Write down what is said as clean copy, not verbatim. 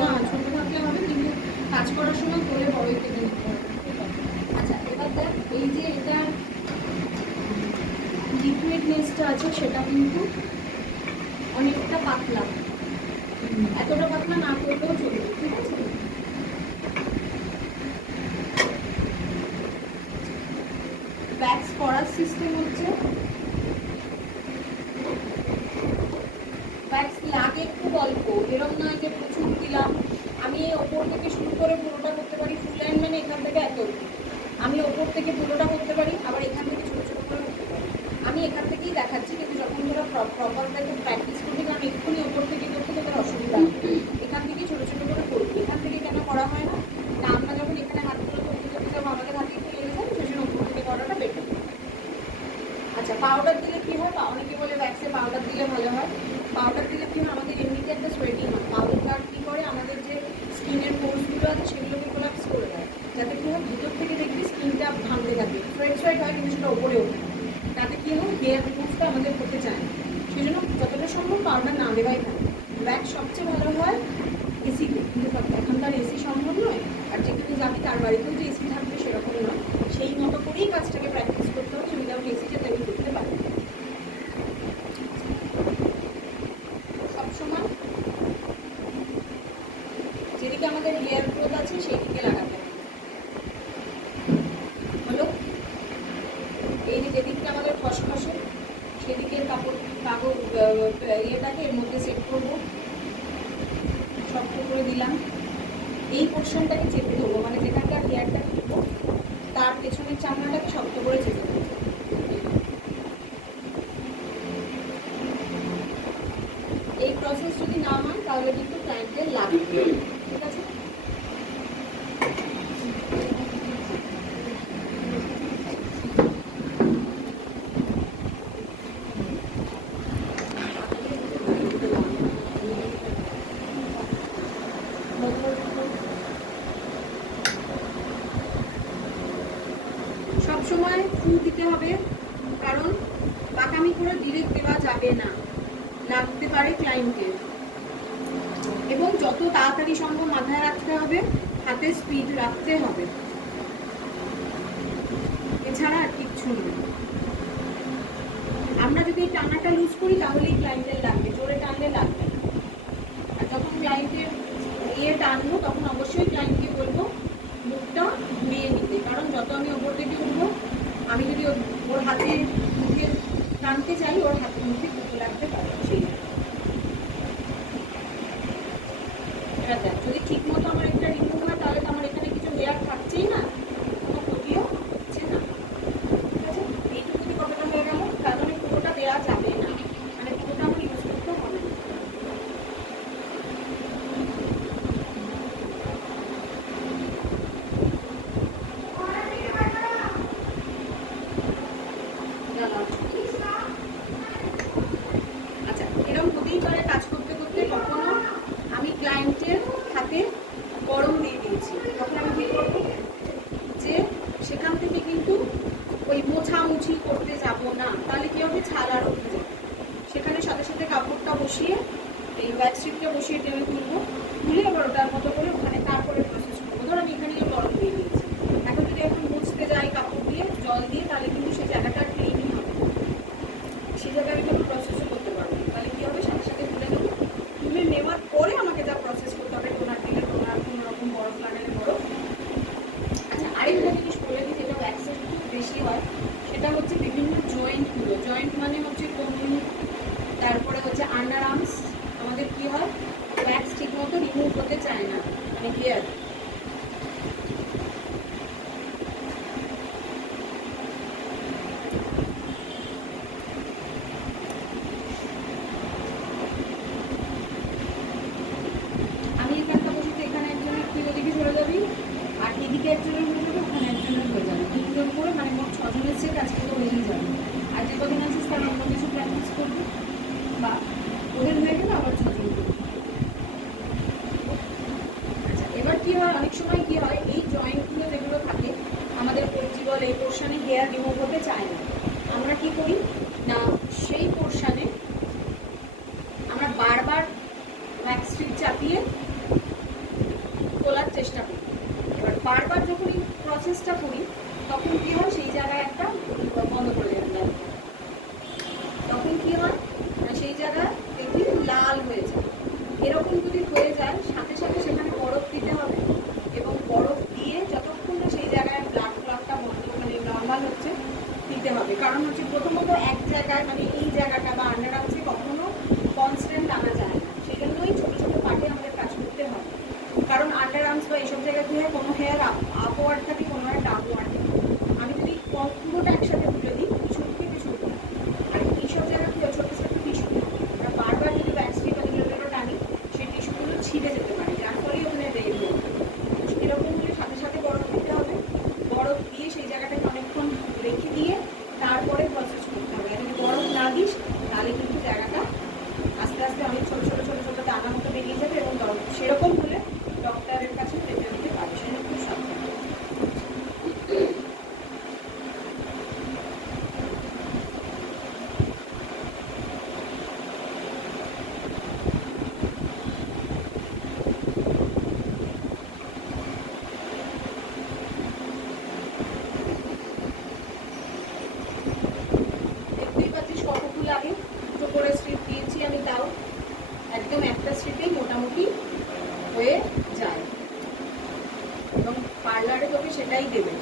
না ছোটো থাকলে হবে, কিন্তু কাজ করার সময় করে বড়ই কেটে নিতে হবে। আচ্ছা এবার দেখ, এই যে এটা লিকুইডনেসটা আছে সেটা কিন্তু অনেকটা পাতলা, এতটা পাতলা না করলেও চলবে, ঠিক আছে? ব্যাক্স করার সিস্টেম হচ্ছে ব্যাক্স লাগে খুব অল্প, এরকম নয় যে প্রচুর দিলাম। আমি ওপর থেকে শুরু করে পুরোটা করতে পারি, ফুল হ্যান্ড মানে এখান থেকে এত, আমি ওপর থেকে পুরোটা করতে পারি, আবার এখান থেকে ছোটো ছোটো করে করতে পারি। আমি এখান থেকেই দেখাচ্ছি, কিন্তু যখন তোরা প্রপার টাইপের প্র্যাকটিস করবি, কারণ এক্ষুনি ওপর থেকে করতে তোদের অসুবিধা হবে, এখান থেকেই ছোটো ছোটো করে করবি। এখান থেকে কেন করা হয় না, না আমরা যখন এখানে হাতগুলো করতে করতে যাবো আমাদের হাতে একটু লেগে যায়, সেজন্য ওপর থেকে করাটা বেটার। আচ্ছা পাউডার দিলে কী হয়, অনেকে বলে ভ্যাক্সে পাউডার দিলে ভালো হয়। পাউডার দিলে কী হয়, আমাদের এমনিতে একটা সোয়েটিং হয়, পাউডার কী করে আমাদের যে স্কিনের পোর্সগুলো আছে সেগুলোকে কোলাপস করে দেয়, যাতে কী হয় ভিতর থেকে দেখবি স্কিনটা ভাঙতে থাকে, সোয়েট সোয়েট হয় কিন্তু সেটা ওপরে ওঠে, তাতে কী হয় হেয়ার রিমুভটা আমাদের করতে চায় না। সেই জন্য যতটা সম্ভব পাউডার না দেওয়াই ভালো। ভ্যাক্স সবচেয়ে ভালো হয় এসিতে, কিন্তু এখনকার এসি সম্ভব নয়, আর যেখানে যাবি তার বাড়িতেও যে এসি থাকবে সেরকম নয়, সেই মতো করেই কাজটাকে প্র্যাকটিস করতে হবে, উইদাউট এসি যাতে আমি করতে পারি। সবসময় যেদিকে আমাদের হেয়ার গ্রোথ আছে সেই দিকে লাগাতে হবে। হলো এই যে যেদিকটা আমাদের খসখসে সেদিকের কাগজ ইয়েটাকে এর মধ্যে সেট করবো, শক্ত করে দিলাম। এই পোর্শনটাকে চেপে দেবো, মানে যেখানকার হেয়ারটা তুলবো তার পেছনের চামড়াটাকে শক্ত করে চেপে দেবো। এই প্রসেস যদি না হয় তাহলে কিন্তু ক্লায়েন্টের লাগবে, ঠিক আছে? সবসময় ফু দিতে হবে, কারণ পাকামি করে ডিরেক্ট দেওয়া যাবে না, লাগতে পারে ক্লায়েন্টের। এবং যত তাড়াতাড়ি সম্ভব মাথায় রাখতে হবে, হাতে স্পিড রাখতে হবে, এছাড়া আর কিচ্ছু নয়। আমরা যদি টানাটা লুজ করি তাহলেই ক্লায়েন্টের লাগবে, জোরে টানলে লাগবে না। আর যখন ক্লায়েন্টের টানবো তখন অবশ্যই ক্লায়েন্টকে বলবো মুখটা ঘুরিয়ে নিতে, কারণ যত আমি ওপর থেকে উঠবো, আমি যদি ওর হাতে মুখে টানতে চাই ওর হাতে মুখে কুকু লাগতে পারে। সেই এবার দেখ, যদি ঠিক মতো আমার একটা রিমুভ হয় তাহলে তো আমার এখানে কিছু হেয়ার থাকছেই না, কোনো ক্ষতিও হচ্ছে না, ঠিক আছে? এইটুকু যদি কতটা হয়ে গেল, তার মানে পুরোটা দেওয়া যাবে না, মানে পুরোটা আমার ইউজ করতে হবে না। আচ্ছা এরকম হতেই পারে কাজ করতে করতে কখনো আমি ক্লায়েন্টের হাতে গরম দিয়ে দিয়েছি, তখন আমি কী করবো, যে সেখান থেকে কিন্তু ওই মোছামুছি করতে যাব না, তাহলে কী হবে ছাল আর উঠে যাবে। সেখানে সাথে সাথে কাপড়টা বসিয়ে এই ওয়্যাক্স স্ট্রিপটা বসিয়ে টেনে তুলবো, তুলে আবার ওটার মতো করে ওখানে তারপরে প্রসেস করবো। ধর আমি এখানে গরম দিয়ে দিয়েছি, এখন যদি এখন মুছতে যাই কাপড় দিয়ে জল দিয়ে তাহলে কিন্তু সেই জায়গাটা ক্লিনই হবে, সেই জায়গায় আমি কোনো প্রসেসও করতে পারবো না। তাহলে কী হবে, সাথে সাথে তুলে নেবো, তুলে নেওয়ার পরে আমাকে যা প্রসেস করতে হবে, টোনার দিলে টোনার, কোনো রকম বরফ লাগালে বরফ। আচ্ছা আরেকটা জিনিস বলে দিই যেটা ওয়্যাক্সের খুব বেশি হয়, সেটা হচ্ছে বিভিন্ন জয়েন্টগুলো। জয়েন্ট মানে হচ্ছে কোমর, তারপরে হচ্ছে আন্ডার আর্মস, আমাদের কী হয় ওয়্যাক্স ঠিক মতো রিমুভ হতে চায় না, মানে হেয়ার। আমি এখানটা বসে এখানে একজনের তুই ওদিকে চলে যাবি, আর এদিকে একজনের হয়ে যাবে, ওখানে একজনের হয়ে যাবে, তিনজন করে মানে মোট 6 জনের সেট আজকে তো হয়েই যাবে। আর যে কদিন আছিস তারা অন্য কিছু প্র্যাকটিস করবে, বা ওদের হয়ে গেলে আবার 6 জন করবে। আচ্ছা এবার কী হয়, অনেক সময় কী হয় এই জয়েন্টগুলো যেগুলো থাকে আমাদের কবজি বলে এই পোর্শনে হেয়ার রিমুভ হতে চায় না, আমরা কি করি না সেই পোর্শনে আমরা বারবার ওয়্যাক্স স্ট্রিপ চাপিয়ে তখন কি হয় সেই জায়গায় একটা বন্ধ করে দেওয়া, তখন কি হয় সেই জায়গায় দেখবি লাল হয়ে যায়। এরকম যদি হয়ে যায় সাথে সাথে সেখানে বরফ দিতে হবে, এবং বরফ দিয়ে যতক্ষণ না সেই জায়গায় ব্লাড ক্লটটা বন্ধ মানে নর্মাল হচ্ছে দিতে হবে। কারণ হচ্ছে প্রথমত এক জায়গায় মানে এই জায়গাটা বা আন্ডার আর্মসে কখনো কনস্ট্যান্ট আনা যায় না, সেই জন্যই ছোটো ছোটো পার্টে আমাদের কাজ করতে হয়। কারণ আন্ডার আর্মস বা এইসব জায়গায় কী হয়, কোনো হেয়ার আপওয়ার্ড থাকে, কোনো হেয়ার ডাউনওয়ার্ড থাকে। আমি যদি পুরোটা একসাথে তুলে দিই পিছন থেকে ছুটবো, আর এইসব জায়গা কী হয় ছোটো ছোটো টিস্যু, আমরা বারবার যদি ব্যাকস্ট্রি বা রিলেটেডও টানি সেই টিস্যুগুলো ছিঁড়ে যেতে পারে, যার ফলেই ওখানে রেড হয়ে যায়। এরকম হলে সাথে সাথে বরফ দিতে হবে, বরফ দিয়ে সেই জায়গাটাকে অনেকক্ষণ রেখে দিয়ে তারপরে প্রসেস করতে হবে। আর যদি বরফ না দিস তাহলে কিন্তু জায়গাটা আস্তে আস্তে অনেক ছোটো ছোটো ছোটো ছোটো দানা মতো বেরিয়ে যাবে, এবং সেরকম হলে ডক্টরের কাছে যেতে দিতে পারে, সেটা খুব সাবধান। দেখতেই পাচ্ছিস কতটুকু লাগে, দুটো করে স্ট্রিপ দিয়েছি আমি, তাও একদম একটা স্ট্রিপেই মোটামুটি হয়ে যায়, এবং পার্লারে তোকে সেটাই দেবে।